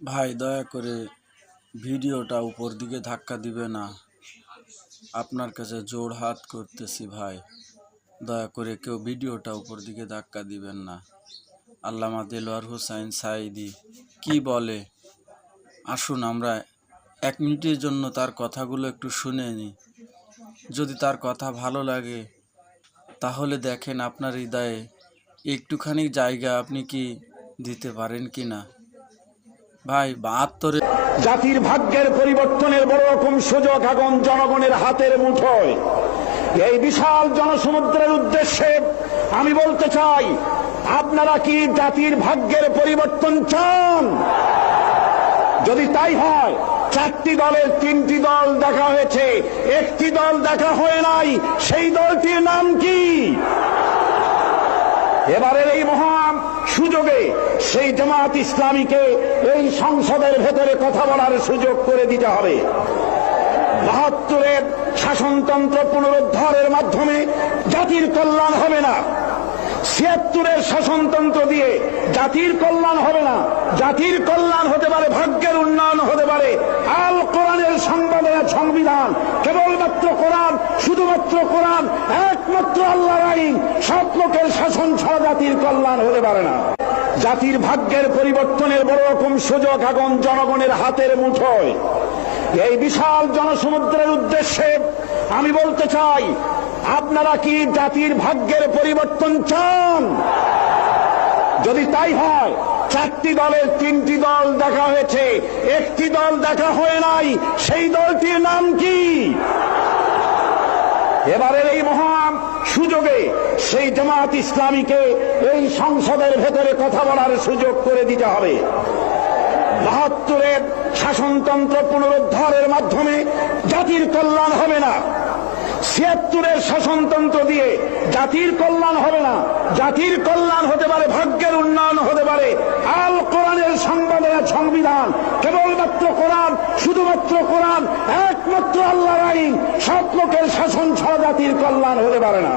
ভাই দয়া করে ভিডিওটা উপর দিকে ধাক্কা দিবে না। আপনার কাছে জোড় হাত করতেছি ভাই, দয়া করে কেউ ভিডিওটা উপর দিকে ধাক্কা দিবেন না। আল্লামা দেলোয়ার হোসাইন সাঈদী কি বলে, আসুন আমরা 1 মিনিটের জন্য তার কথাগুলো একটু শুনে নিই। যদি তার কথা ভালো লাগে তাহলে দেখেন আপনার হৃদয়ে একটুখানি জায়গা আপনি কি দিতে পারেন কি না। ভাই 72 জাতির ভাগ্যের পরিবর্তনের বড় রকম সুযোগ এখন জনগণের হাতের মুঠোয়। এই বিশাল জনসমুদ্রের উদ্দেশ্যে আমি বলতে চাই, আপনারা কি জাতির ভাগ্যের পরিবর্তন চান? যদি তাই হয়, 4টি দলের 3টি দল দেখা হয়েছে, একটি দল দেখা হয় নাই। সেই দলটির নাম কি? এবারের এই মহান সুযোগে সেই জামাত ইসলামীকে এই সংসদের ভেতরে কথা বলার সুযোগ করে দিতে হবে। 72-এর শাসনতন্ত্র পুনরুদ্ধারের মাধ্যমে জাতির কল্যাণ হবে না। 76-এর শাসনতন্ত্র দিয়ে জাতির কল্যাণ হবে না। জাতির কল্যাণ হতে পারে, ভাগ্যের উন্নয়ন হতে পারে আল কোরআনের সংবিধান, কেবলমাত্র কোরআন, শুধুমাত্র কোরআন, একমাত্র আল্লাহর আইন, সব লোকের শাসন ছাড়া জাতির কল্যাণ হতে পারে না। জাতির ভাগ্যের পরিবর্তনের বড় রকম সুযোগ এখন জনগণের হাতের মুঠোয়। এই বিশাল জনসমুদ্রের উদ্দেশ্যে আমি বলতে চাই, আপনারা কি জাতির ভাগ্যের পরিবর্তন চান? যদি তাই হয়, 4টি দলের 3টি দল দেখা হয়েছে, একটি দল দেখা হয় নাই। সেই দলটির নাম কি? এবারের এই মহান সুযোগে সেই জামাত ইসলামীকে এই সংসদের ভেতরে কথা বলার সুযোগ করে দিতে হবে। 72-এর শাসনতন্ত্র পুনরুদ্ধারের মাধ্যমে জাতির কল্যাণ হবে না। 76-এর শাসনতন্ত্র দিয়ে জাতির কল্যাণ হবে না। জাতির কল্যাণ হতে পারে, ভাগ্যের উন্নয়ন হতে পারে আল কোরআনের সংবিধান, কেবলমাত্র কোরআন, শুধুমাত্র কোরআন, একমাত্র আল্লাহর আইন, সব লোকের শাসন ছাড়া জাতির কল্যাণ হতে পারে না।